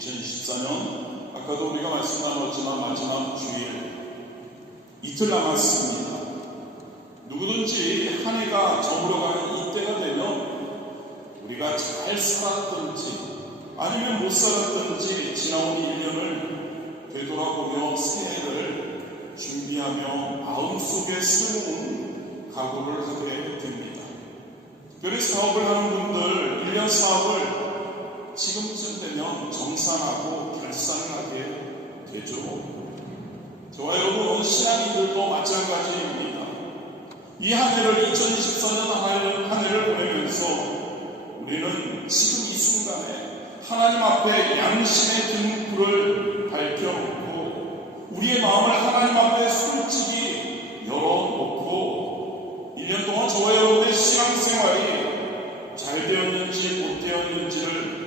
2024년 아까도 우리가 말씀 나눴지만 마지막 주일 이틀 남았습니다. 누구든지 한 해가 저물어가는 이때가 되면 우리가 잘 살았든지 아니면 못 살았든지 지나온 1년을 되돌아보며 새해를 준비하며 마음속에 새로운 각오를 하게 됩니다. 특별히 사업을 하는 분들 1년 사업을 지금쯤 되면 정산하고 결산을 하게 되죠. 저와 여러분 신앙인들도 마찬가지입니다. 이 한 해를 2024년 한 해를 보내면서 우리는 지금 이 순간에 하나님 앞에 양심의 등불을 밝혀놓고 우리의 마음을 하나님 앞에 솔직히 열어놓고 1년 동안 저와 여러분의 신앙생활이 잘 되었는지 못 되었는지를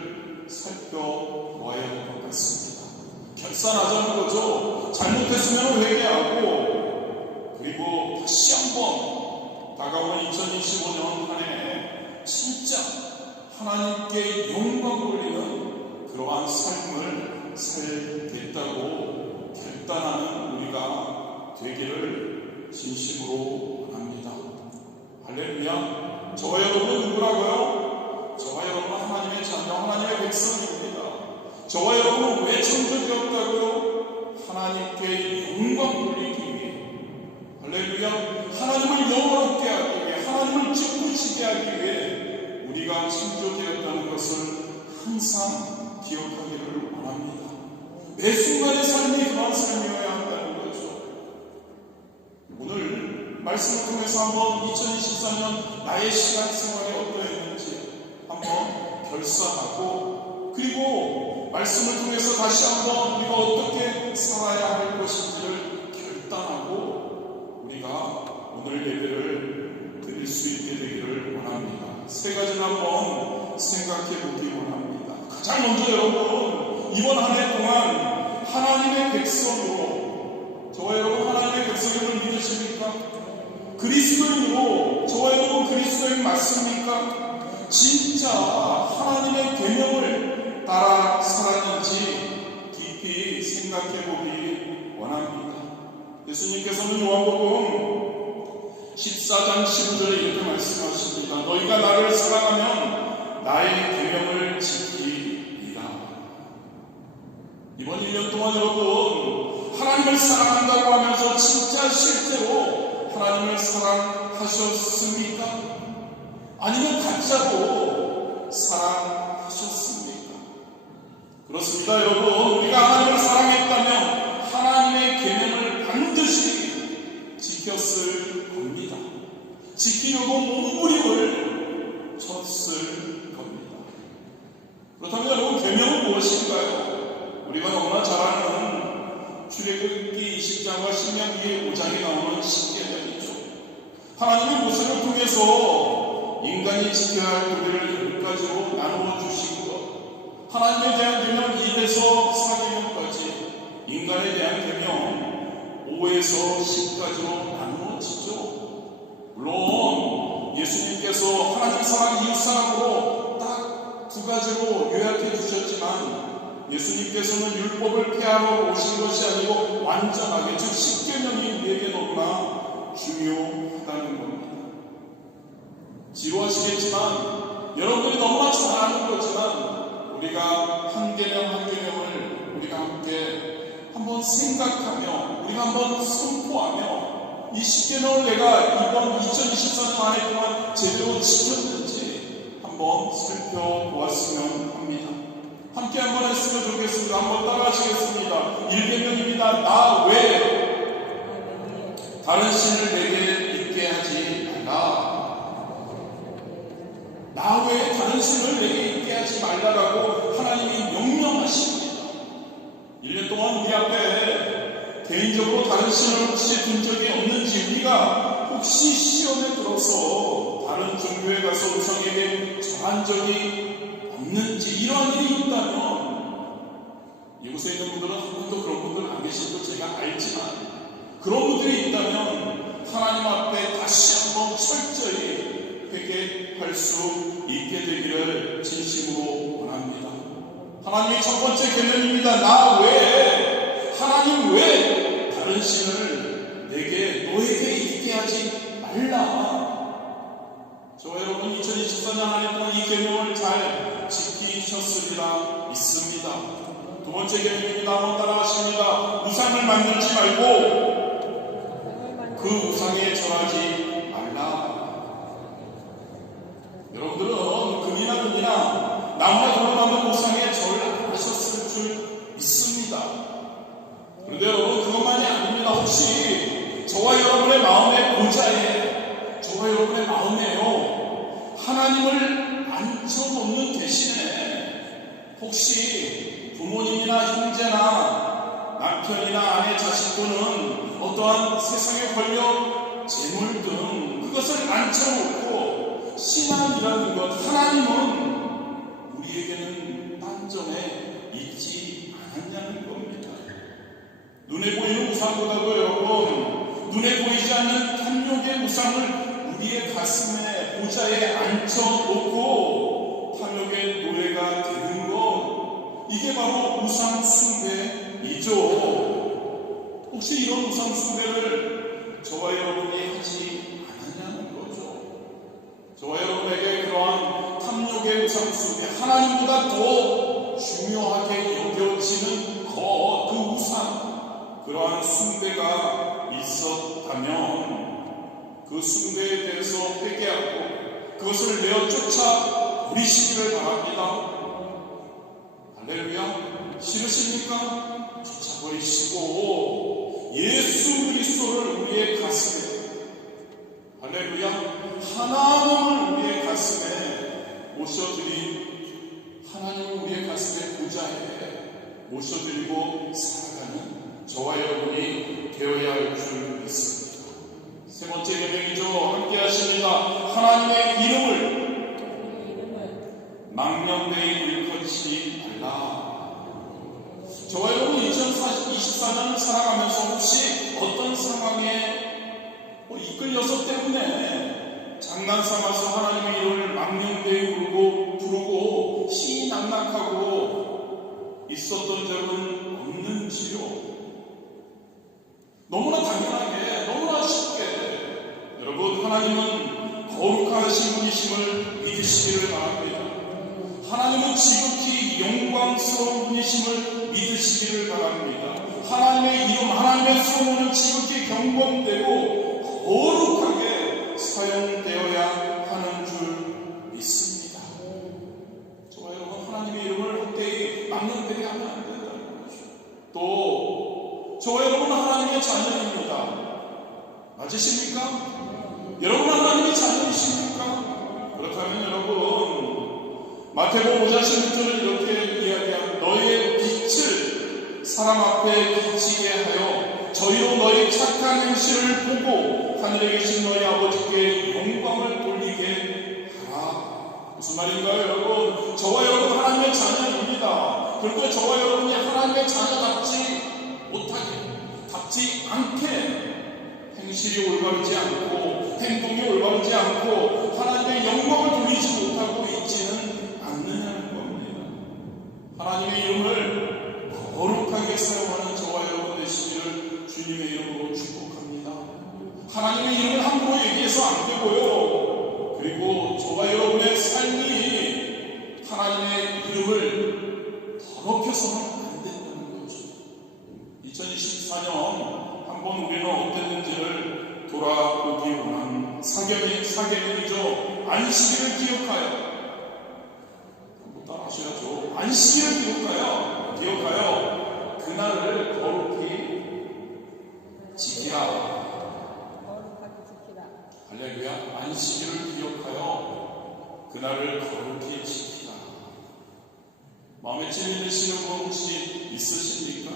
살펴보아야 할 것 같습니다. 결산하자는 거죠. 잘못했으면 회개하고 그리고 다시 한번 다가오는 2025년 한 해 진짜 하나님께 영광 돌리는 그러한 삶을 살겠다고 결단하는 우리가 되기를 진심으로 바랍니다. 할렐루야. 저와 여러분은 누구라고요? 저와 여러분은 하나님의 자녀, 하나님의 백성입니다. 저와 여러분은 왜 창조되었다고요? 하나님께 영광 돌리기 위해, 할렐루야, 하나님을 영원롭게 하기 위해, 하나님을 기쁘시게 하기 위해 우리가 창조되었다는 것을 항상 기억하기를 원합니다. 매 순간의 삶이 그런 삶이어야 한다는 거죠. 오늘 말씀을 통해서 한번 2024년 나의 신앙생활이 어떠했는지 한번 결산하고 그리고 말씀을 통해서 다시 한번 우리가 어떻게 살아야 할 것인지를 결단하고 우리가 오늘 예배를 드릴 수 있게 되기를 원합니다. 세 가지를 한번 생각해 보기 원합니다. 가장 먼저 여러분 이번 한 해 동안 하나님의 백성으로 저와 여러분 하나님의 백성임을 믿으십니까? 그리스도인으로 저와 여러분 그리스도인 맞습니까? 진짜 하나님의 계명을 따라 살았는지 깊이 생각해 보기 원합니다. 예수님께서는 요한복음 14장 15절에 이렇게 말씀하십니다. 너희가 나를 사랑하면 나의 계명을 지키리라. 이번 1년 동안 여러분 하나님을 사랑한다고 하면서 진짜 실제로 하나님을 사랑하셨습니까? 아니면 가짜로 사랑하셨습니까? 그렇습니다. 여러분 우리가 하나님을 사랑했다면 하나님의 계명을 반드시 지켰을 겁니다. 지키려고 몸부림을 쳤을 겁니다. 그렇다면 여러분 계명은 무엇인가요? 우리가 너무나 잘 아는 출애굽기 20장과 신명기 5장에 나오는 십계명이죠. 하나님의 모세를 통해서 인간이 지켜야 할 도리를 10가지로 나누어 주신 것, 하나님에 대한 계명 1에서 4계명까지, 인간에 대한 계명 5에서 10까지로 나누어지죠. 물론 예수님께서 하나님 사랑, 이웃 사랑으로 딱 2가지로 요약해 주셨지만 예수님께서는 율법을 폐하러 오신 것이 아니고 완전하게, 즉 10계명이 우리에게 너무나 중요하다는 겁니다. 지루하시겠지만 여러분들이 너무나 잘 아는 거지만 우리가 한 계명 한 계명을 우리가 함께 한번 생각하며 우리가 한번 선포하며 이 10계명을 내가 이번 2024년 한 해 동안 제대로 지켰는지 한번 살펴보았으면 합니다. 함께 한번 했으면 좋겠습니다. 한번 따라하시겠습니다. 1계명입니다. 나 외에 다른 신을 내게 있게 하지 말라. 나 외에 다른 신을 내게 있게 하지 말라라고 하나님이 명령하십니다. 1년 동안 우리 앞에 개인적으로 다른 신을 혹시 둔 적이 없는지, 우리가 혹시 시험에 들어서 다른 종교에 가서 우상에게 절한 적이 없는지, 이러한 일이 있다면 이곳에 있는 분들은 한 번도 그런 분들 안 계신 걸 제가 알지만 그런 분들이 있다면 하나님 앞에 다시 한번 철저히 회개할 수 있게 되기를 진심으로 원합니다. 하나님의 첫 번째 개념입니다. 나 외에, 하나님 외에 다른 신을 너에게 있게 하지 말라. 저와 여러분 2024년 한 해 동안 이 개념을 잘 지키셨으리라 믿습니다. 두 번째 개념입니다. 한번 따라하십니다. 우상을 만들지 말고 그 우상에 절하지 말라. 여러분들은 금이나 나무나 돌로 만든 우상에 절하셨을 줄 믿습니다. 그런데 여러분 그것만이 아닙니다. 혹시 저와 여러분의 마음의 보좌에, 저와 여러분의 마음에요, 하나님을 앉혀놓는 대신에 혹시 부모님이나 형제나 남편이나 아내, 자식 또는 어떠한 세상의 권력, 재물 등 그것을 앉혀놓고 신앙이라는 것, 하나님은 우리에게는 딴 점에 있지 않았냐는 겁니다. 눈에 보이는 우상보다도 여러분, 눈에 보이지 않는 탐욕의 우상을 우리의 가슴에, 보좌에 앉혀놓고 탐욕의 노래가 되는 것, 이게 바로 우상 숭배이죠. 혹시 이런 우상 숭배를 저와 여러분이 하지 않았냐는 거죠. 저와 여러분에게 그러한 탐욕의 우상 숭배, 하나님보다 더 중요하게 여겨지는 것, 그 우상, 그러한 숭배가 있었다면 그 숭배에 대해서 회개하고 그것을 내어 쫓아 버리시기를 바랍니다. 할렐루야. 싫으십니까? 쫓아버리시고 예수 그리스도를 우리의 가슴에, 할렐루야, 하나님을 우리의 가슴에 모셔드린, 하나님을 우리의 가슴에 보좌에 모셔드리고 살아가는 저와 여러분이 되어야 할 줄 믿습니다. 세 번째 계명이죠. 함께 하십니다. 하나님의 이름을 망령되이 일컫지 말라. 저와 여러분 2024년을 살아가면서 혹시 어떤 상황에 이끌려서 때문에 장난삼아서 하나님의 이름을 망령되이 부르고 시낭락하고 있었던 적은 없는지요? 너무나 당연하게, 너무나 쉽게 여러분, 하나님은 거룩하신 분이심을 믿으시기를 바랍니다. 하나님은 지극히 영광스러운 분이심을 믿으시기를 바랍니다. 하나님의 이름, 하나님의 소문은 지극히 경건되고 거룩하게 사용되어야 하는 줄 믿습니다. 저와 여러분, 하나님의 이름을 헛되이 망령되게 하면 안 된다는 거죠. 또 저와 여러분은 하나님의 자녀입니다. 맞으십니까? 여러분은 하나님의 자녀이십니까? 그렇다면 여러분, 마태복음 5장 16절을 이렇게 이야기합니다. 너희의 빛을 사람 앞에 비치게 하여 저희로 너희 착한 행실을 보고 하늘에 계신 너희 아버지께 영광을 돌리게 하라. 무슨 말인가요, 여러분? 저와 여러분 하나님의 자녀입니다. 그런데 저와 여러분이 하나님의 자녀답지 못하게, 답지 않게 행실이 올바르지 않고 행동이 올바르지 않고 하나님의 영광을 돌리지 못하고 있지는 않느냐는 겁니다. 하나님의 이름을 거룩하게 사용하는 저와 여러분 되시기를 주님의 이름으로 축복합니다. 하나님의 이름을 함부로 얘기해서 안 되고요. 그리고 저와 여러분의 삶이 하나님의 이름을 더럽혀서는 안 된다는 거죠. 2024년 한번 우리는 어땠는지를 돌아보기 원한 사계명이죠. 안식일을 기억하여, 한번 따라하셔야죠. 안식일을 기억하여 그날을 거룩히 지키라. 할렐루야. 안식일을 기억하여 그날을 거룩히 지키라. 마음에 찔리 드시는 분 혹시 있으십니까?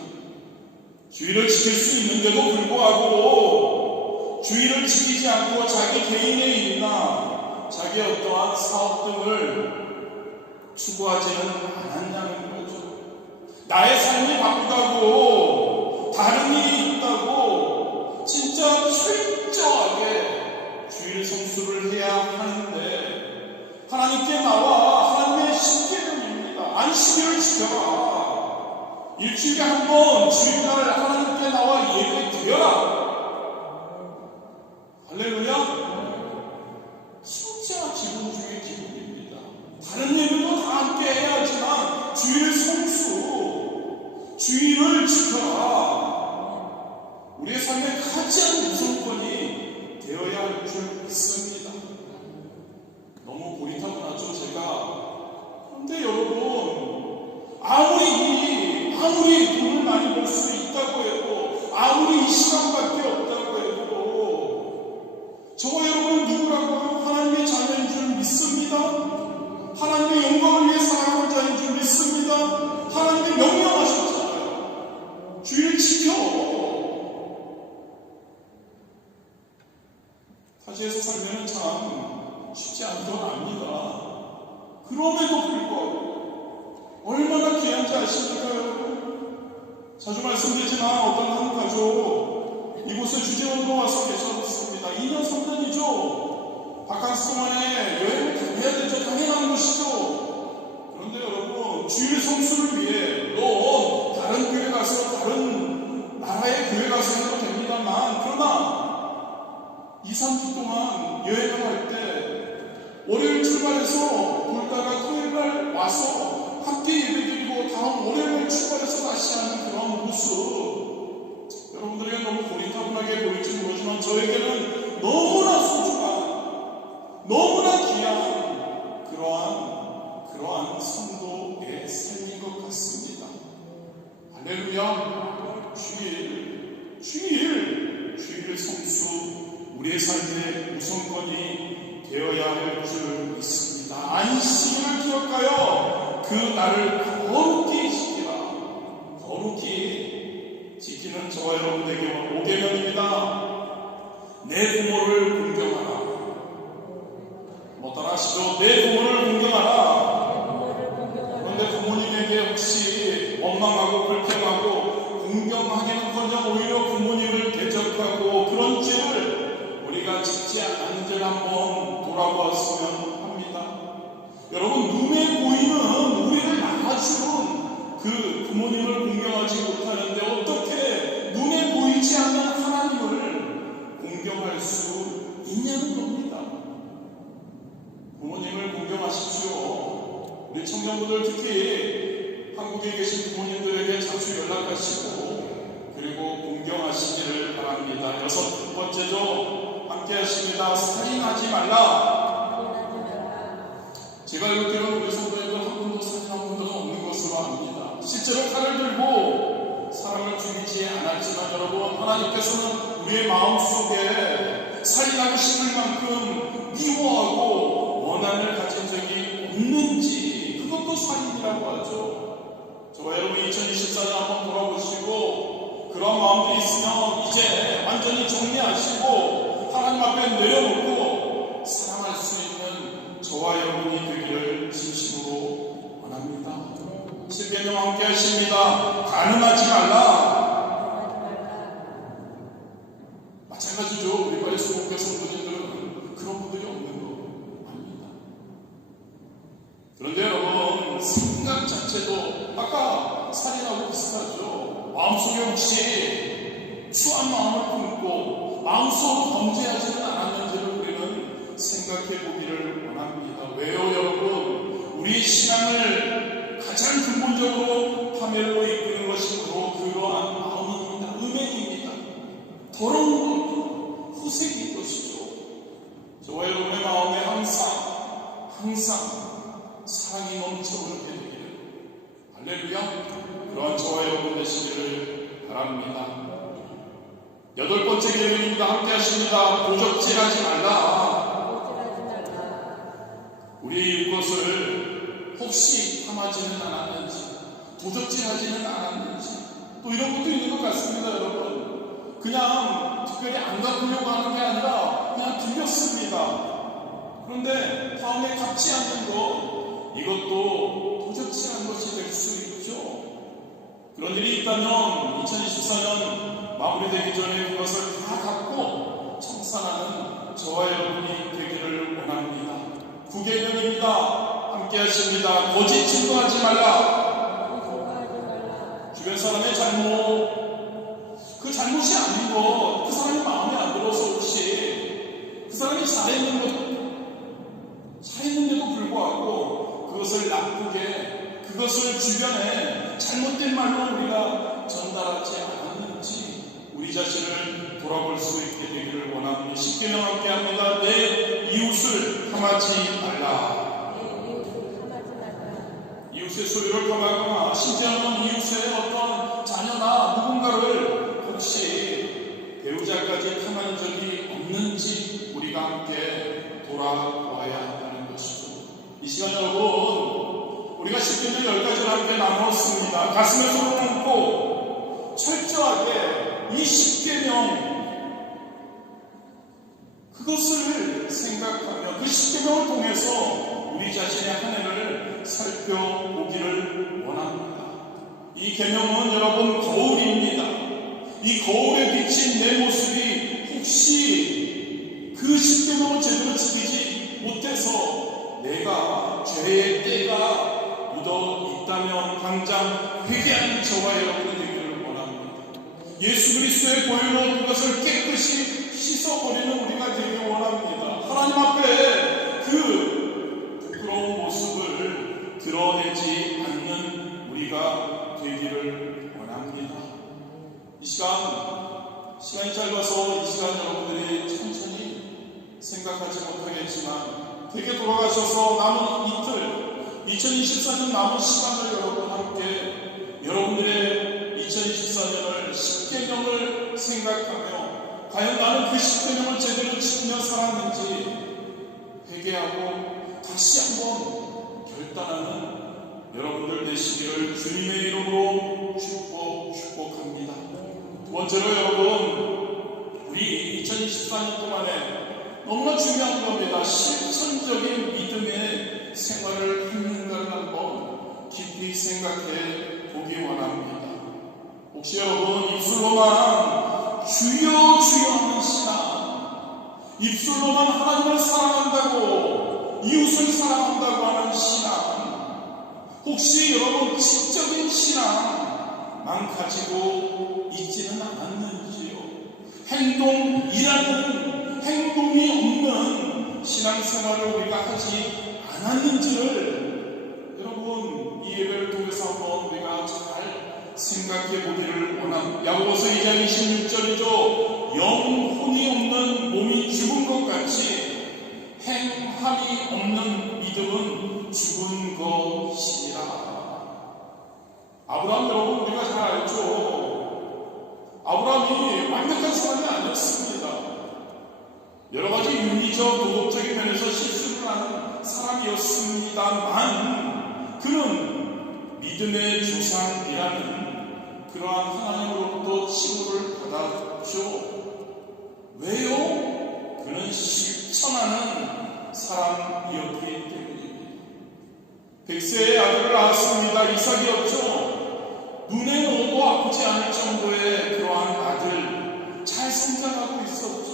주의를 지킬 수 있는데도 불구하고 주의를 지키지 않고 자기 개인의 일이나 자기 어떠한 사업 등을 추구하지는 않았냐는 거죠. 나의 삶이 바쁘다고, 다른 일이 있다고 진짜 철저하게 주일 성수를 해야 하는데 하나님께 나와 하나님의 십계명입니다. 안식일을 지켜라. 일주일에 한 번 주일날 하나님께 나와 예배 드려라. 할렐루야. 진짜 기본 중에 기본입니다. 다른 예배도 다 함께 해야지만 주일 성수, 주일을 지켜라. 우리의 삶의 가장 우선권이 되어야 할 줄 믿습니다. 너무 고리타분하죠, 제가. 그런데 여러분, 아무리 돈을 많이 벌 수 있다고 해도, 아무리 이 시간밖에 없다고 해도, 저와 여러분 누구라고요? 하나님의 자녀인 줄 믿습니다. 하나님의 영광을 위해 살아가는 자인 줄 믿습니다. 하나님의 명령하셨잖아요. 주일 지켜. 타지에서 살면 참 쉽지 않던 압니다. 그럼에도 불구하고 얼마나 귀한지 아십니까, 여러분? 자주 말씀드리지만 어떤 한 가족 이곳에 주재원으로 와서 계셨습니다. 2년 3년이죠. 바캉스 동안에 여행을 다녀야 되죠. 당연한 것이죠. 그런데 여러분, 주일 성수를 위해 물론 다른 교회 가서 다른 나라의 교회 가서 해도 됩니다만, 그러나 2, 3주 동안 여행을 할 때 월요일 출발해서 돌다가 토요일날 와서 함께 예배드리고 다음 월요일 출발해서 다시 하는 그런 모습, 여러분들에게 너무 고리타분하게 보일지 모르지만 저에게는 너무나 소중한, 너무나 귀한 그러한 성도의 삶인 것 같습니다. 할렐루야. 주일 성수, 우리의 삶의 우선권이 되어야 할 줄 믿습니다. 안식일을 기억하여 그 날을 거룩히 지키라. 거룩히 지키는 저와 여러분에게 5계명입니다. 내 부모를 공경하라. 뭐 따라하시죠? 내 부모를 공경하라. 그런데 부모님에게 혹시 원망하고 불평하고 공경하기는커녕 오히려 부모님을 대적하고 그런 죄를 우리가 짓지 않은지를 한번 돌아보았으면 합니다. 여러분, 눈에 보이는 우리를 낳아준 그 부모님을 공경하지 못하는데 어떻게 눈에 보이지 않는 하나님을 공경할 수 있냐는 겁니다. 부모님을 공경하십시오. 우리 청년분들 특히 한국에 계신 부모님들에게 자주 연락하시고 그리고 공경하시기를 바랍니다. 6번째로 함께 하십니다. 살인하지 말라. 제가 알기로는 우리 성도님들 한 분도 살인한 분들은 없는 것으로 압니다. 실제로 칼을 들고 사람을 죽이지 않았지만 여러분, 하나님께서는 우리의 마음속에 살인하고 싶을 만큼 미워하고 원한을 가진 적이 없는지, 그것도 살인이라고 하죠. 저와 여러분 2024년 한번 돌아보시고 그런 마음들이 있으면 이제 완전히 정리하시고 하나님 앞에 내려놓고 사랑할 수 있는 저와 여러분이 되기를 진심으로 원합니다. 10계명 함께 하십니다. 간음하지 말라. 마찬가지죠. 우리 과의 수목교 성도님들은 그런 분들이 없는 거 아닙니다. 그런데 여러분, 생각 자체도 아까 살인하고 비슷하죠. 마음속에 혹시 추한 마음을 품고 마음속으로 범죄하지는 않았는지를 우리는 생각해 보기를 원합니다. 왜요, 여러분? 우리 신앙을 가장 근본적으로 파멸로 이끄는 것이 바로 그러한 마음입니다. 음행입니다. 더러운 것, 후색인 것이죠. 저와 여러분의 마음에 항상 사랑이 넘쳐오르게 되기를, 할렐루야. 그러한 저와 여러분 되시기를 바랍니다. 8번째 계명입니다. 함께 하십니다. 도적질하지 말라. 우리 이것을 혹시 탐하지는 않았는지, 도적질하지는 않았는지, 또 이런 것도 있는 것 같습니다, 여러분. 그냥 특별히 안 갚으려고 하는 게 아니라 그냥 빌렸습니다. 그런데 다음에 갚지 않는 것, 이것도 도적질한 것이 될 수 있죠. 그런 일이 있다면 2024년 마무리되기 전에 그것을 다 갚고 청산하는 저와 여러분이 되기를 원합니다. 9계명입니다. 함께 하십니다. 거짓 증거하지 말라. 주변 사람의 잘못, 그 잘못이 아닌 것, 그 사람이 마음에 안 들어서 혹시 그 사람이 잘했는데도 불구하고 그것을 나쁘게, 그것을 주변에 잘못된 말로 우리가 전달하지 않았는지 우리 자신을 돌아볼 수 있게 되기를 원합니다. 십계명 함께 합니다. 내 이웃을 탐하지 말라. 이웃의 소유를 탐하거나 심지어는 이웃의 어떤 자녀나 누군가를 혹시 배우자까지 탐한 적이 없는지 우리가 함께 돌아보아야 한다는 것이죠. 이 시간 여러분, 우리가 십계명 10가지를 함께 나누었습니다. 가슴에 손을 얹고 철저하게 이 십계명 그것을 생각하며 그 십계명을 통해서 우리 자신의 한 해를 살펴보기를 원합니다. 이 계명은 여러분 거울입니다. 이 거울에 비친 내 모습이 혹시 그 십계명을 제대로 지키지 못해서 내가 죄의 때가 묻어 있다면 당장 회개하는 저와 여러분이 되기를 원합니다. 예수 그리스도의 보혈로 그것을 깨끗이 씻어버리는 우리가 되기를 원합니다. 하나님 앞에 그 부끄러운 모습을 드러내지 않는 우리가 되기를 원합니다. 이 시간이 짧아서 이 시간 여러분들이 천천히 생각하지 못하겠지만 되게 돌아가셔서 남은 이틀 2024년 남은 시간을 여러분 함께 여러분들의 2024년을 십계명을 생각하며 과연 나는 그 십계명을 제대로 지키며 살았는지 회개하고 다시 한번 결단하는 여러분들 되시기를 주님의 이름으로 축복합니다. 두 번째로 여러분, 우리 2024년 동안에 너무나 중요한 겁니다. 실천적인 믿음의 생활을 했는가를 한번 깊이 생각해 보기 원합니다. 혹시 여러분 입술로만 주여 주여 하는 신앙, 입술로만 하나님을 사랑한다고 이웃을 사랑한다고 하는 신앙, 혹시 여러분 지적인 신앙만 가지고 있지는 않았는지요? 행동이라는 행동이 없는 신앙생활을 우리가 하지 않았는지를 여러분 이 예배를 통해서 한번 우리가 잘 생각해 보기를 원합니다. 야고보서 2장 26절이죠. 영혼이 없는 몸이 죽은 것 같이 행함이 없는 믿음은 죽은 것이라. 아브라함 여러분 우리가 잘 알죠. 아브라함이 완벽한 사람이 아니었습니다. 여러 가지 윤리적 도덕적인 면에서 실수를 하는 사람이었습니다만 그는 믿음의 조상이라는 그러한 하나님으로부터 칭호를 받았죠. 왜요? 그는 실천하는 사람이었기 때문입니다. 백세의 아들을 낳았습니다. 이삭이었죠. 눈에 넣어도 아프지 않을 정도의 그러한 아들, 잘 성장하고 있었죠.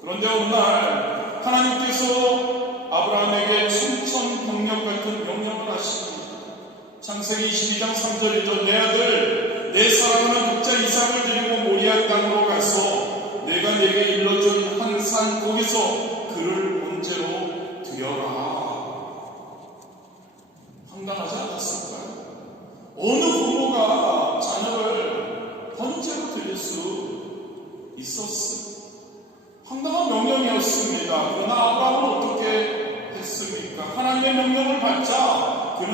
그런데 어느 날 하나님께서 아브라함에게 천천병력 같은 명령을 하십니다. 창세기 22장 3절이죠. 내 아들, 내 사랑하는 독자 이삭을 데리고 모리아 땅으로 가서 내가 내게 일러준 한 산 거기서 그를 번제로 드려라. 황당하지 않았을까요? 어느 부모가 자녀를 번제로 드릴 수 있었어요? 황당한 명령이었습니다. 그러나 아브라함은 어떻게 했습니까? 하나님의 명령을 받자 그는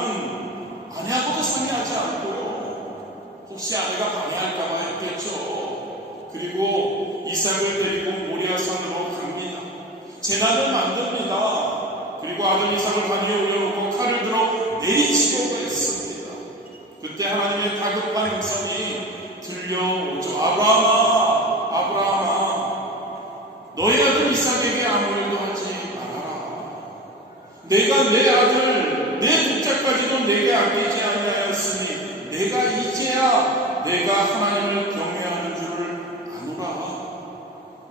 아내하고도 상의하지 않고요. 혹시 아내가 방해할까봐 했겠죠. 그리고 이삭을 데리고 모리아산으로 갑니다. 제단을 만듭니다. 그리고 아들 이삭을 반 위에 올려놓고 칼을 들어 내리치려고 했습니다. 그때 하나님의 다급한 음성이 들려오죠. 아브라함아, 아브라함아, 너희 아들 이삭에게 아무 일도 하지 말아라. 내가 내 아들, 내 독자까지도 내게 아끼지 아니하였으니 내가 이제야 내가 하나님을 경외하는 줄을 아노라.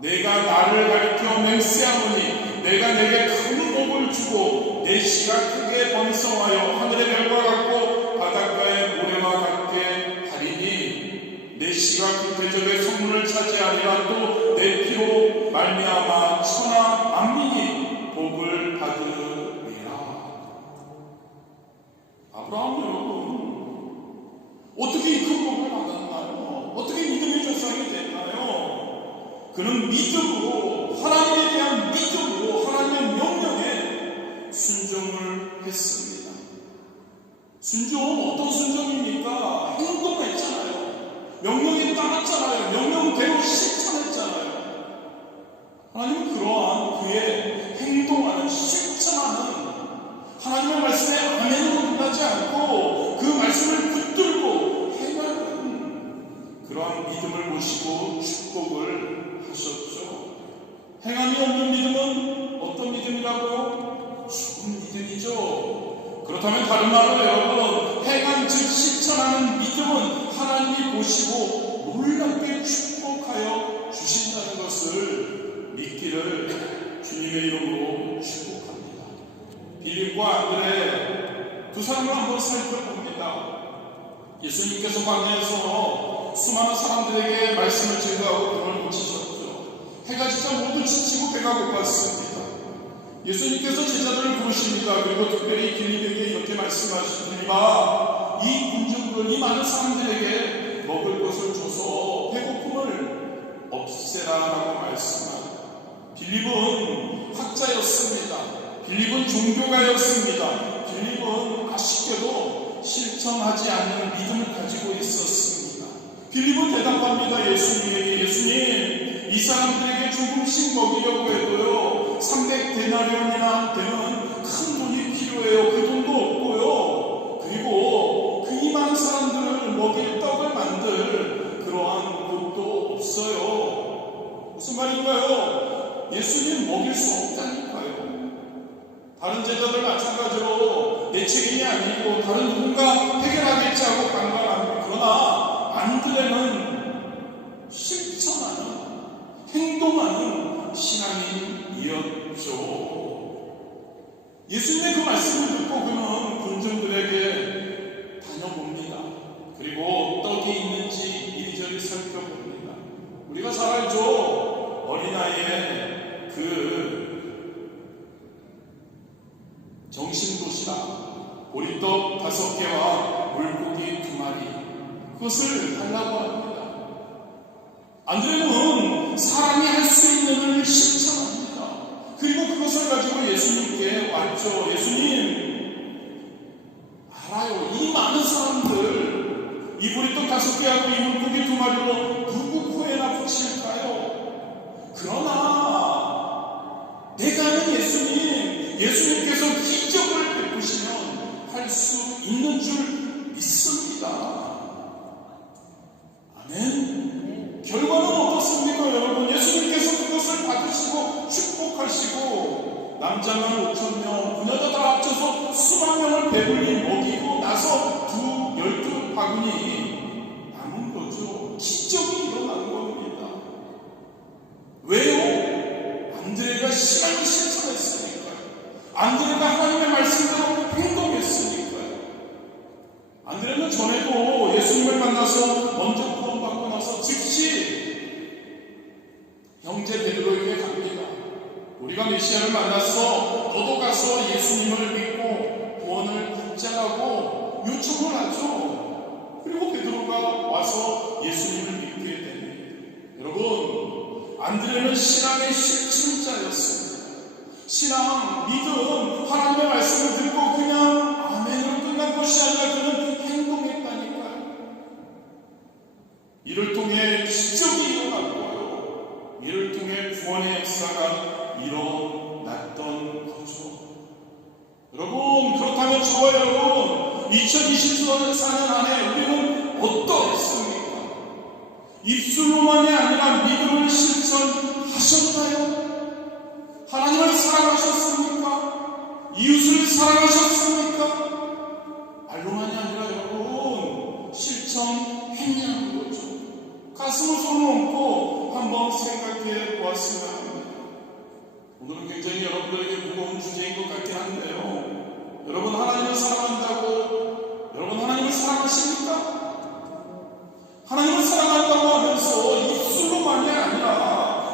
내가 나를 가리켜 맹세하노니 내가 내게 큰 복을 주고 내 씨가 크게 번성하여 하늘의 별과 같고 바닷가의 모래와 같게 하리니 내 씨가 그 대적의 성문을 차지하리라. 또 내 피로 말미암아 천하 만민이 복을 받으리라. 아브라함 여러분, 어떻게 이 큰 복을 받았나요? 어떻게 믿음의 조상이 됐나요? 그는 믿음으로, 하나님에 대한 믿음으로 하나님의 명령에 순종을 했습니다. 순종은 어떤 순종입니까? 행동했잖아요. 명령에 따랐잖아요. 명령대로 실천했잖아요. 하나님은 그러한 그의 행동하는, 실천하는 하나님의 말씀에 아멘으로 끝나지 않고 그 말씀을 붙들고 행하는 그러한 믿음을 모시고 축복을 하셨죠. 행함이 없는 믿음은 어떤 믿음이라고요? 죽은 믿음이죠. 그렇다면 다른 말로 여러분, 행함 즉 실천하는 믿음은 하나님이 보시고 놀랍게 축복하여 주신다는 것을 믿기를 주님의 이름으로 축복합니다. 빌립과 안드레 두 사람을 한번 살펴봅니다. 예수님께서 광야에서 수많은 사람들에게 말씀을 증거하고 병을 고치셨죠. 해가 지자 모두 지치고 배가 고팠습니다. 예수님께서 제자들을 부르십니다. 그리고 특별히 빌립에게 이렇게 말씀하시니라. 이 군중들, 이 많은 사람들에게 먹을 것을 줘서 배고픔을 없애라라고 말씀합니다. 빌립은 학자였습니다. 빌립은 종교가였습니다. 빌립은 아쉽게도 실천하지 않는 믿음을 가지고 있었습니다. 빌립은 대답합니다. 예수님에게, 예수님, 이 사람들에게 조금씩 먹이려고 해도요 300데나리온이나 되는 큰 돈이 필요해요. 그 돈도 없고요. 그리고 그 많은 사람들을 먹일 떡을 만들 그러한 곳도 없어요. 무슨 말인가요? 예수님 먹일 수 없다니까요. 다른 제자들 마찬가지로 내 책임이 아니고 다른 누군가 해결하겠지 하고 간과합니다. 그러나 안드레는 실천하는, 행동하는 신앙인이었죠. 예수님의 그 말씀을 듣고 그는 군중들에게 다녀봅니다. 그리고 떡이 있는지 이리저리 살펴봅니다. 우리가 잘 알죠? 어린아이의 그 정신도시락, 보리떡 5개와 물고기 2마리, 그것을 달라고 합니다. 안드레는 사람이 할 수 있는 일을 실천합니다. 그리고 그것을 가지고 예수님께 왔죠. 예수님, 알아요. 이 많은 사람들, 이 보리떡 5개하고 이 물고기 2마리로 누구 코에나 붙일까요? 그러나 내가 아는 예수님, 예수님께서 기적을 베푸시면 할 수 있는 줄 믿습니다. 아멘. 결과는 어떻습니까, 여러분? 예수님께서 그것을 받으시고 축복하시고 남자만 5,000명, 부녀자 다 합쳐서 수만 명을 배불리 먹이고 나서 12바구니 남은 거죠. 기적이 일어난 겁니다. 왜요? 안드레가 신앙을 실천했으니까요. 안드레가 하나님의 말씀대로 행동했으니까요. 안드레는 전에도 예수님을 만나서 먼저 구원받고 나서 즉시 형제 베드로에게 갑니다. 우리가 메시아를 만났어. 너도 가서 예수님을 믿고 구원을 받자라고 요청을 하죠. 그리고 베드로가 와서 예수님을 믿게 됩니다. 여러분, 안드레는 신앙의 실천자였습니다. 신앙, 믿음, 하나님의 말씀을 듣고 그냥 아멘으로 끝난 것이 아니라 그는 행동했다니까요. 이를 통해 기적이 일어났고요. 이를 통해 구원의 역사가 일어났던 거죠. 여러분, 그렇다면 저와 여러분, 2024년 안에 우리는 어떠했습니까? 입술로만이 아니라 믿음을 실천하셨나요? 하나님을 사랑하셨습니까? 이웃을 사랑하셨습니까? 말로만이 아니라 여러분, 실천했냐는 거죠. 가슴을 손을 얹고 한번 생각해 보았으면 합니다. 오늘은 굉장히 여러분들에게 무거운 주제인 것 같긴 한데요.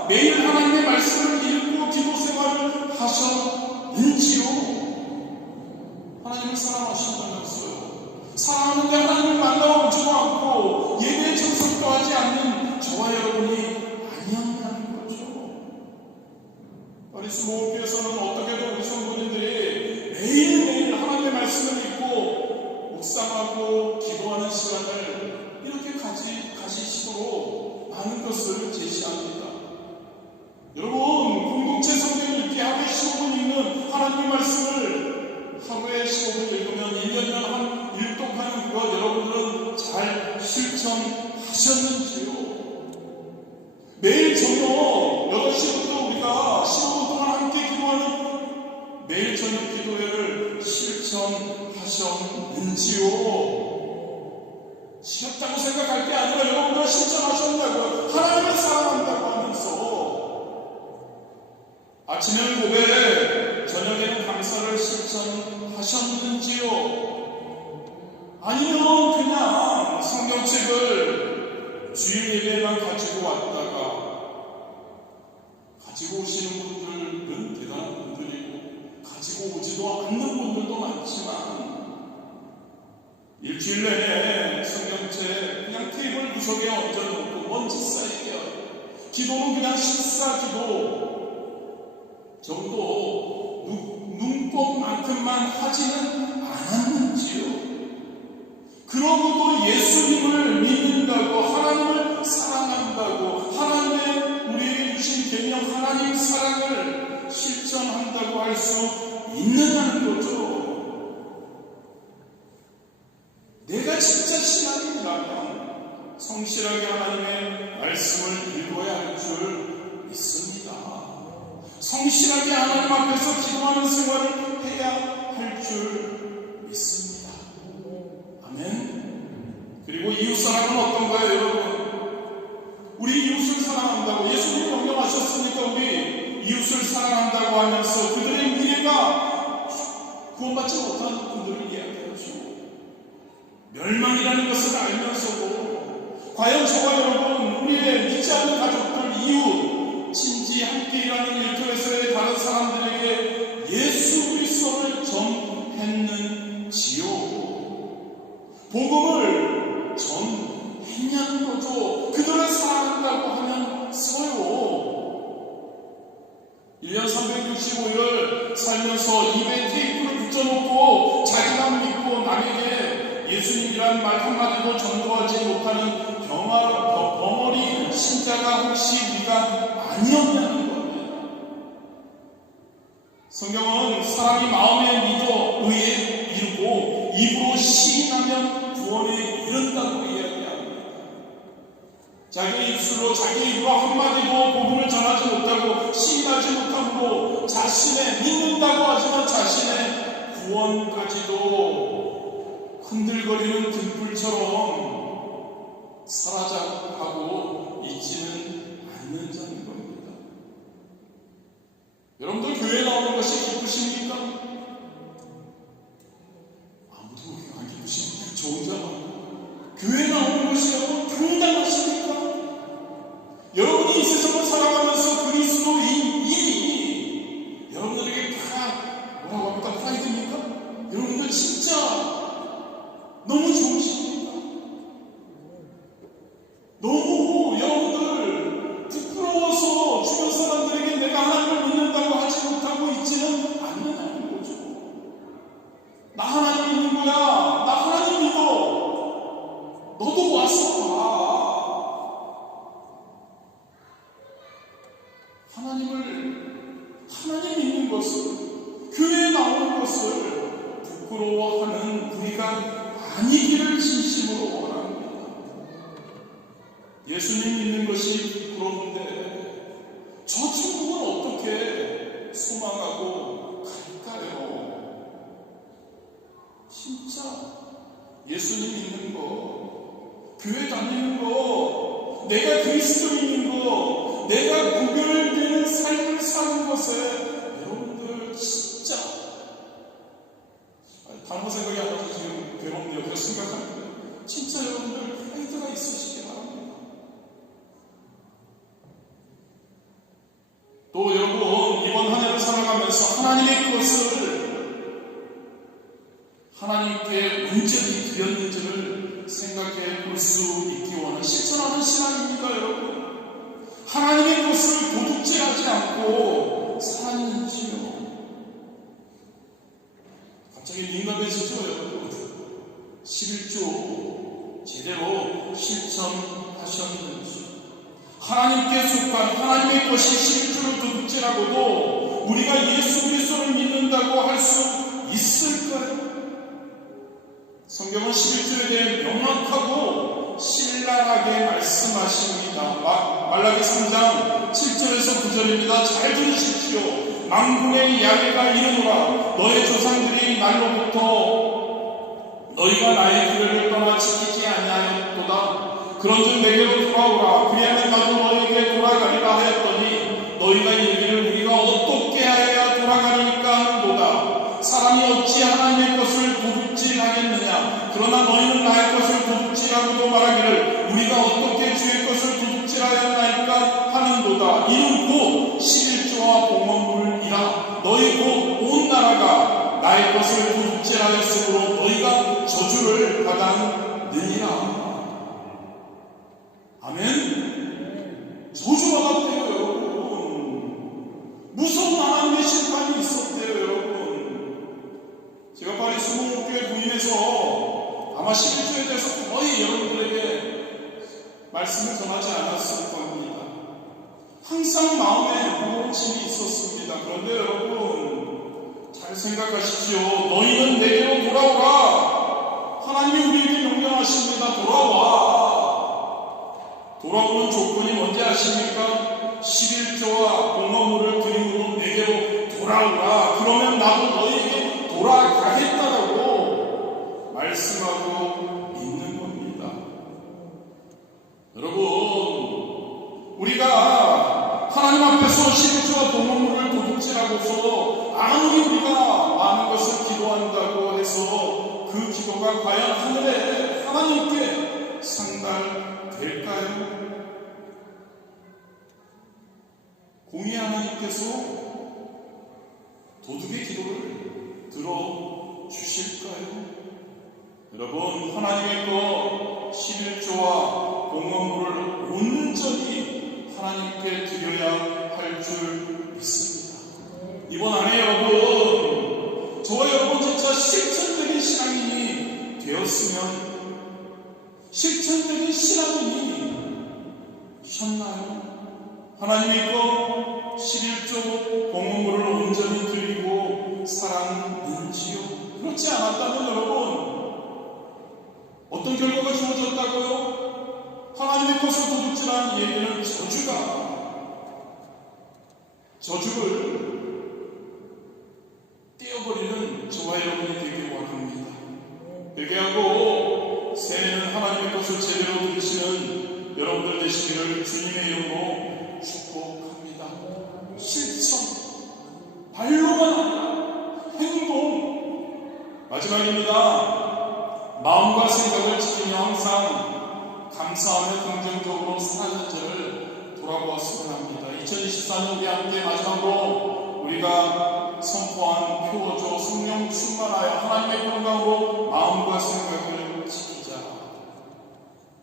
매일 하나님의 말씀을 읽고 기도 생활을 하셨는지요? 하나님을 사랑하신다면서요. 사랑하는데 하나님을 만나오지도 않고 예배에 참석도 하지 않는 저와 여러분이 아니었냐는 거죠. 파리스 모교에서는 어떻게든 우리 성도님들이 매일매일 하나님의 말씀을 읽고 묵상하고 기도하는 시간을 이렇게 가지시도록 많은 것을 제시합니다. 여러분, 공동체 성경 읽기 하루에 15분 읽는 하나님의 말씀을 하루에 15분 읽으면 1년이면 한 1독하는 것 여러분들은 잘 실천하셨는지요? 매일 저녁 8시부터 우리가 15분 동안 함께 기도하는 매일 저녁 기도회를 실천하셨는지요? 쉬었다고 생각할 게 아니라 여러분들 실천하셨다고요. 하나님을 사랑한다고 하면서 아침에는 고백, 저녁에는 감사를 실천하셨는지요? 아니면 그냥 성경책을 주일 예배만 가지고 왔다가 가지고 오시는 분들은 대단한 분들이고 가지고 오지도 않는 분들도 많지만 일주일 내내 성경책 그냥 테이블 구석에 얹어놓고 먼지 쌓이게 기도는 그냥 식사기도 정도 눈곱만큼만 하지는 않았는지요? 그러고도 예수님을 믿는다고 하나님을 사랑한다고 하나님의 우리에게 주신 계명 하나님 사랑을 실천한다고 할 수 있느냐는 거죠. 내가 진짜 신앙인이라면 성실하게 하나님의 말씀을 읽어야 할 줄 믿습니다. 성실하게 하나님 앞에서 기도하는 생활을 해야 할 줄 믿습니다. 아멘. 그리고 이웃사랑은 어떤가요, 여러분? 우리 이웃을 사랑한다고 예수님이 명령하셨으니까 우리 이웃을 사랑한다고 하면서 그들의 미래가 구원받지 못하는 분들을 이야기하죠. 멸망이라는 것을 알면서도 과연 저와 여러분, 우리의 믿지 않는 가족들, 이웃, 친지, 함께 일하는 일터에서의 다른 사람들에게 예수 그리스도를 전했는지요? 복음을 전했냐는 거죠. 그들을 사랑한다고 하면서요. 1년 365일을 살면서 입에 테이프를 붙여놓고 자기만 믿고 남에게 예수님이란 말 한마디도 전도하지 못하는 벙어리 신자가 혹시 우리가 아니었냐는 겁니다. 성경은 사람이 마음에 믿어 의에 이르고 입으로 시인하면 구원에 이른다고 이야기합니다. 자기 입술로 자기 입으로 한마디도 복음을 전하지 못하고 시인하지 못함으로 자신의 믿는다고 하지만 자신의 구원까지도 흔들거리는 등불처럼 사라져가고 있지는 않는다는 겁니다. 여러분들 교회에 나오는 것이 기쁘십니까? 아무도 안 기쁘십니까? 저 혼자만 교회에 나오는 것이 여러분 당당하십니까? 여러분이 이 세상을 살아가면서 그리스도인이 여러분들에게 다 뭐라고 합니까? 프라이드입니까? 여러분들 진짜 너무 좋으십니까? 너무 여러분들 부끄러워서 주변 사람들에게 내가 하나님을 믿는다고 하지 못하고 있지는 않느냐는 거죠. 나 하나님 믿는 거야. 나 하나님 믿어. 너도 와서 봐. 하나님 믿는 것을, 교회에 나오는 것을 부끄러워하는 우리가 아니기를 진심으로 원합니다. 예수님 믿는 것이 부끄러운데 저 천국은 어떻게 소망하고 갈까요? 진짜 예수님 믿는 거, 교회 다니는 거, 내가 그리스도인인 거, 내가 구별되는 삶을 사는 것에 여러분들 진짜 다른 생각이 안 나서 지금 대부분 옆에서 생각하는데 진짜 여러분들 프라이드가 있으시기 바랍니다. 하나님의 것을 하나님께 온전히 드렸는지를 생각해 볼 수 있기 원하는 실천하는 신앙입니다, 여러분. 하나님의 것을 도둑질하지 않고 살았는지요. 갑자기 민감해지죠, 여러분. 11조 제대로 실천하셨는지. 하나님께 속한 하나님의 것이 11조를 도둑질하고도 우리가 예수 그리스도를 믿는다고 할 수 있을까요? 성경은 11조에 대해 명확하고 신랄하게 말씀하십니다. 말라기 3장 7절에서 9절입니다. 잘 들으십시오. 만군의 야훼가 이르노라. 너의 조상들이 날로부터 너희가 나의 규례를 떠나 지키지 아니하였도다. 그런즉 내게로 돌아오라. 그리하면 나도 너희에게 돌아가리라 하였더니 너희가 이르기를 우리가 어떻게 하여야 돌아가리까 하는도다. 사람이 어찌 하나님의 것을 도둑질하겠느냐. 그러나 너희는 나의 것을 도둑질하고도 말하기를 우리가 어떻게 주의 것을 도둑질하였나이까 하는도다. 이는 곧 11조와 봉헌물이라. 너희 곧 온 나라가 나의 것을 도둑질하였으므로 너희가 저주를 받았느니라. 아멘. 저주가 받았대요, 여러분. 무서운 하나님의 심판이 있었대요, 여러분. 제가 파리 수목교회 부임해서 아마 11조에 대해서 거의 여러분들에게 말씀을 전하지 않았을 겁니다. 항상 마음에 무거움이 있었습니다. 그런데 여러분 잘 생각하십시오. 너희는 내게로 돌아오라. 하나님이 우리에게 명령하십니다. 돌아오는 조건이 뭔지 아십니까? 11조와 봉헌물을 드림으로 내게로 돌아오라. 그러면 나도 너희에게 돌아가겠다라고 말씀하고 있는 겁니다. 여러분, 우리가 하나님 앞에서 11조와 봉헌물을 도둑질하고서 아무리 우리가 많은 것을 기도한다고 해서 그 기도가 과연 하늘에 하나님께 상달될까요? 공의 하나님께서 도둑의 기도를 들어주실까요? 여러분, 하나님의 것 11조와 봉헌물을 온전히 하나님께 드려야 할 줄 믿습니다. 이번 한해 여러분, 저와 여러분 진짜 실천적인 신앙인이 되었으면, 실천적인 신앙인이 되셨나요? 하나님의 것 11조 봉헌물을 온전히 드리고 살았는지요? 그렇지 않았다면 여러분 어떤 결과가 주어졌다고요? 하나님의 것을 도둑질한 얘기는 저주를 떼어버리는 저와 여러분이 되길 원합니다. 회개하고 새해에는 하나님의 것을 제대로 들으시는 여러분들 되시기를 주님의 이름으로 축복합니다. 실천, 발로만 아니라 행동. 마지막입니다. 마음과 생각을 지키며 항상 감사하며 긍정적으로 살았는지를 돌아보았으면 합니다. 2024년 우리 함께 마지막으로 우리가 선포한 표어조 성령 충만하여 하나님의 평강으로 마음과 생각을 지키자.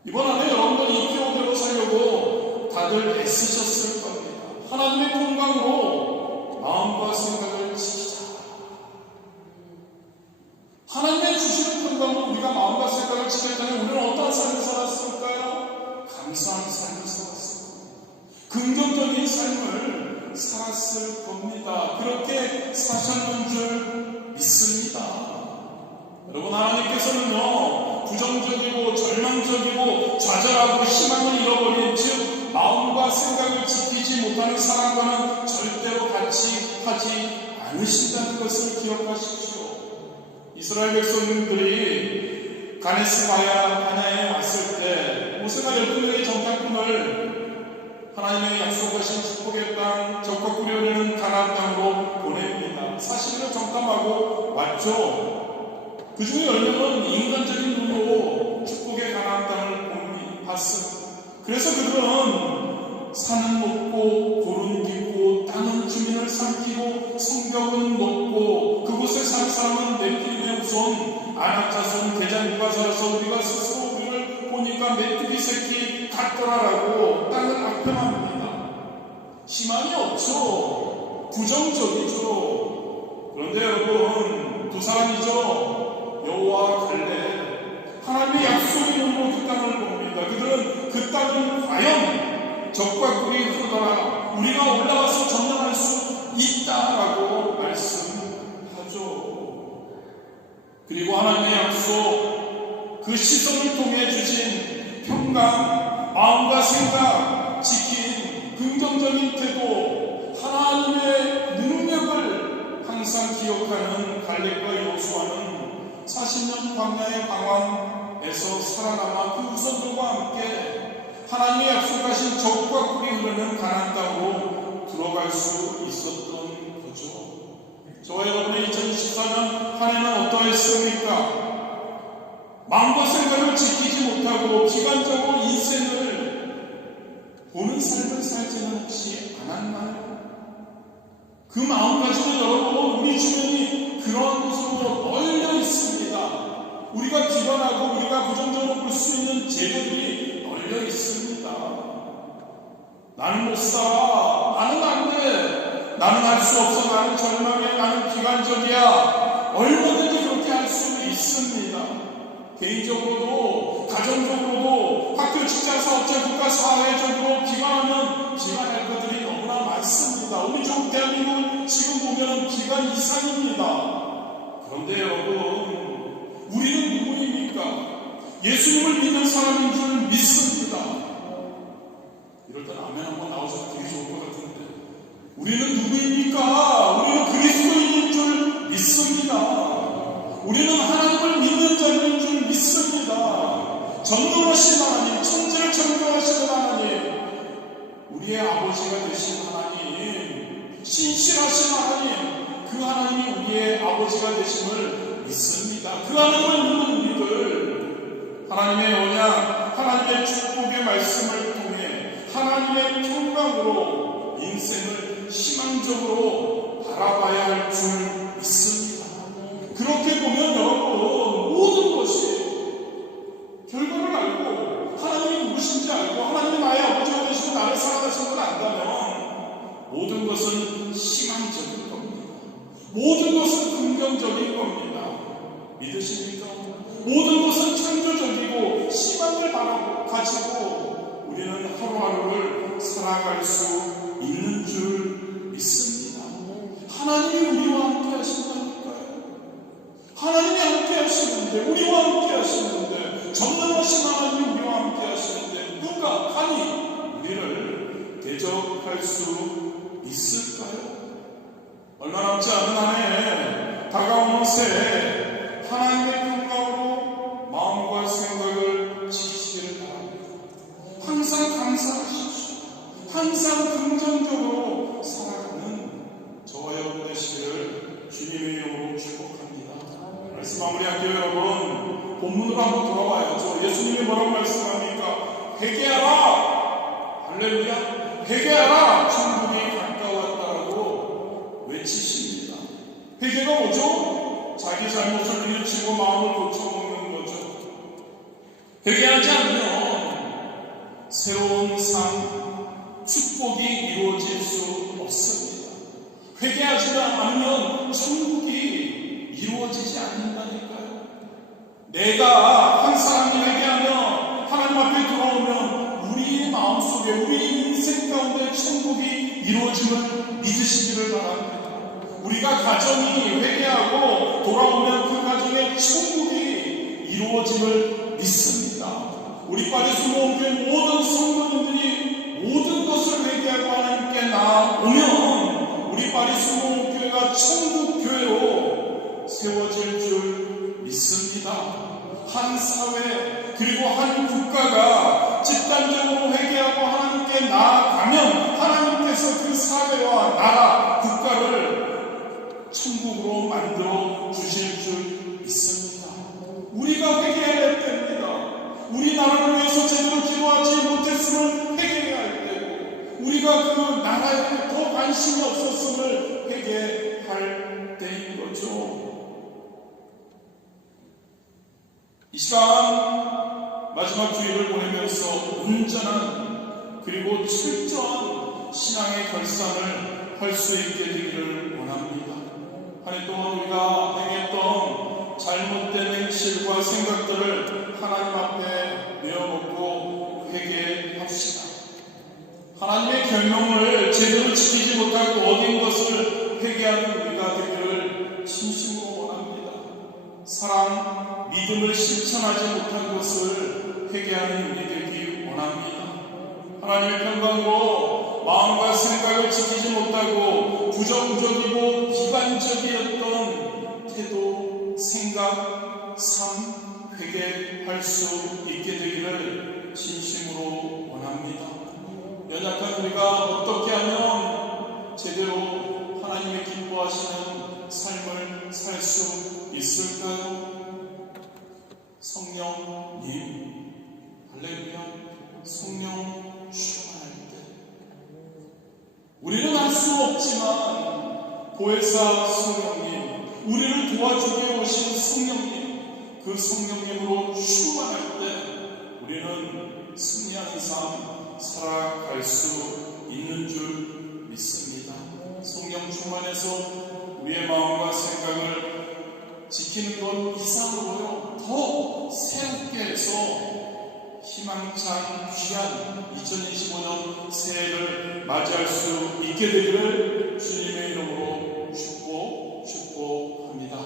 이번 한해 여러분들 이 표어대로 살려고 다들 애쓰셨을 겁니다. 하나님의 평강으로 마음과 생각을 지키자. 하나님의 주시는 평강으로 우리가 마음과 생각을 지켰다면 우리는 어떠한 삶을 살았을까요? 감사한 삶을 살았을 겁니다. 긍정적인 삶을 살았을 겁니다. 그렇게 사셨는 줄 믿습니다. 여러분, 하나님께서는요, 부정적이고 절망적이고 좌절하고 희망을 잃어버린 즉 마음과 생각을 지키지 못하는 사람과는 절대로 같이 하지 않으신다는 것을 기억하십시오. 이스라엘 백성들이 가데스 바네아에 왔을 때 모세가 12명의 정탐꾼을 하나님의 약속하신 축복의 땅 적과 꿀이 가나안 땅으로 보냅니다. 40년 정탐하고 왔죠. 그 중에 10명은 인간적인 눈으로 축복의 가나안 땅을 봤습니다. 그래서 그들은 산은 높고 골은 깊고 땅은 주민을 삼키고 성벽은 높고 가짜손 계장부가 살아서 우리가 스스로 우리를 보니까 메뚜기 새끼 같더라라고 땅을 악평합니다. 희망이 없죠. 부정적이죠. 그런데 여러분, 두 사람이죠. 여호와 갈렙, 하나님의 약속의 눈으로 그 땅을 봅니다. 그들은 그 땅을 과연 적과 꿀이 흐르더라, 우리가 올라가서 점령할 수 있다라고 말씀하죠. 그리고 하나님의 약속, 그 시선을 통해 주신 평강, 마음과 생각, 지킨 긍정적인 태도, 하나님의 능력을 항상 기억하는 갈렙과 여호수아는 40년 광야의 방황에서 살아남아 그 후손들과 함께 하나님의 약속하신 적과 꿀이 흐르는 가나안 땅으로 들어갈 수 있었던 거죠. 저와 여러분의 2024년 한 해는 어떠했습니까? 마음과 생각을 지키지 못하고 비관적으로 인생을 보는 삶을 살지는 혹시 않았나요? 그 마음가짐은 여러분, 우리 주변이 그러한 곳으로 널려 있습니다. 우리가 비관하고 우리가 부정적으로 볼 수 있는 재료들이 널려 있습니다. 나는 못 살아, 나는 안 돼, 나는 할 수 없어, 나는 절망해, 나는 비관적이야. 얼마든지 그렇게 할 수 있습니다. 개인적으로도 가정적으로도 학교, 직장, 사업자, 국가, 사회적으로 비관하면 비관할 것들이 너무나 많습니다. 우리 좀 대한민국은 지금 보면 비관 이상입니다. 그런데 여러분, 우리는 누구입니까? 예수님을 믿는 사람인 줄 믿습니다. 이럴 땐 아멘 한번 나오셔도 되게 좋을 것 같은데, 우리는 누구입니까? 우리는 그리스도인인 줄 믿습니다. 우리는 하나님을 믿는 자인 줄 믿습니다. 전능하신 하나님, 천지를 창조하시는 하나님, 우리의 아버지가 되신 하나님, 신실하신 하나님, 그 하나님이 우리의 아버지가 되심을 믿습니다. 그 하나님을 믿는 우리들, 하나님의 언약, 하나님의 축복의 말씀을 통해 하나님의 평강으로 인생을 희망적으로 바라봐야 할 줄 믿습니다. 그렇게 보면 여러분, 모든 것이 결과를 알고 하나님이 누구신지 알고 하나님이 나의 아버지가 되시고 나를 사랑하시는 걸 안다면 모든 것은 희망적인 겁니다. 모든 것은 긍정적인 겁니다. 믿으십니까? 모든 것은 창조적이고 희망을 가지고 우리는 하루하루를 살아갈 수 있는 줄 믿습니다. 하나님이 우리와 함께 하신다니까요. 하나님이 함께 하시는데, 우리와 함께 하시는데, 전능하신 하나님이 우리와 함께 하시는데 누가 감히 우리를 대적할 수 있을까요? 얼마 남지 않은 한 해, 다가오는 새해, 하나님의 평강으로 마음과 생각을 지키시기를 바랍니다. 항상 감사하십시오. 항상 긍정적으로 살아가는 저와 여러분 되시기를 주님의 이름으로 축복합니다. 말씀 마무리할게요. 여러분, 본문으로 한번 돌아와야죠. 예수님이 뭐라고 말씀합니까? 회개하라! 할렐루야! 회개하라! 천국이 가까웠다라고 외치십니다. 회개가 뭐죠? 자기 잘못을 뉘우치고 마음을 고쳐먹는 거죠. 회개하지 않으면 새로운 삶, 축복이 이루어질 수 없습니다. 회개하지 않으면 천국이 이루어지지 않는다니까요. 내가 한 사람이 회개하며 하나님 앞에 돌아오면 우리의 마음속에, 우리 인생 가운데 천국이 이루어짐을 믿으시기를 바랍니다. 우리가 가정이 회개하고 돌아오면 그 가정에 천국이 이루어짐을 믿습니다. 우리 파리수 모험교회 모든 성도님들이 모든 것을 회개하고 하나님께 나오면 우리 파리수 모험교회가 천국교회로 세워질 줄 믿습니다. 한 사회 그리고 한 국가가 집단적으로 회개하고 하나님께 나아가면 하나님께서 그 사회와 나라, 국가를 천국으로 만들어 주실 줄 믿습니다. 우리가 회개해야 됩니다. 우리나라를 위해서 제대로 기도하지 못했음을 회개해야 할 때고, 우리가 그 나라에 더 관심이 없었음을 회개할 때인 거죠. 이 시간 마지막 주일을 보내면서 온전한 그리고 철저한 신앙의 결산을 할 수 있게 되기를 원합니다. 한 해 동안 우리가 행했던 잘못된 행실과 생각들을 하나님 앞에 내어놓고 회개합시다. 하나님의 계명을 제대로 지키지 못하고 어긴 것을 회개하는 우리가 되기를 진심으로 원합니다. 사랑, 믿음을 실천하지 못한 것을 회개하는 우리 되기 원합니다. 하나님의 평강으로 마음과 생각을 지키지 못하고 부정적이고 비관적이었던 태도, 생각, 삶, 회개할 수 있게 되기를 진심으로 원합니다. 연약한 우리가 어떻게 하면 제대로 하나님의 기뻐하시는 삶을 살 수 있을까요? 성령님, 할렐루야, 성령 충만할 때 우리는 할 수 없지만 보혜사 성령님, 우리를 도와주게 오신 성령님, 그 성령님으로 충만할 때 우리는 승리하는 삶 살아갈 수 있는 줄 믿습니다. 성령 충만해서 우리의 마음과 생각을 지키는 것 이상으로요 더 새롭게 해서 희망찬 귀한 2025년 새해를 맞이할 수 있게 되기를 주님의 이름으로 축복합니다.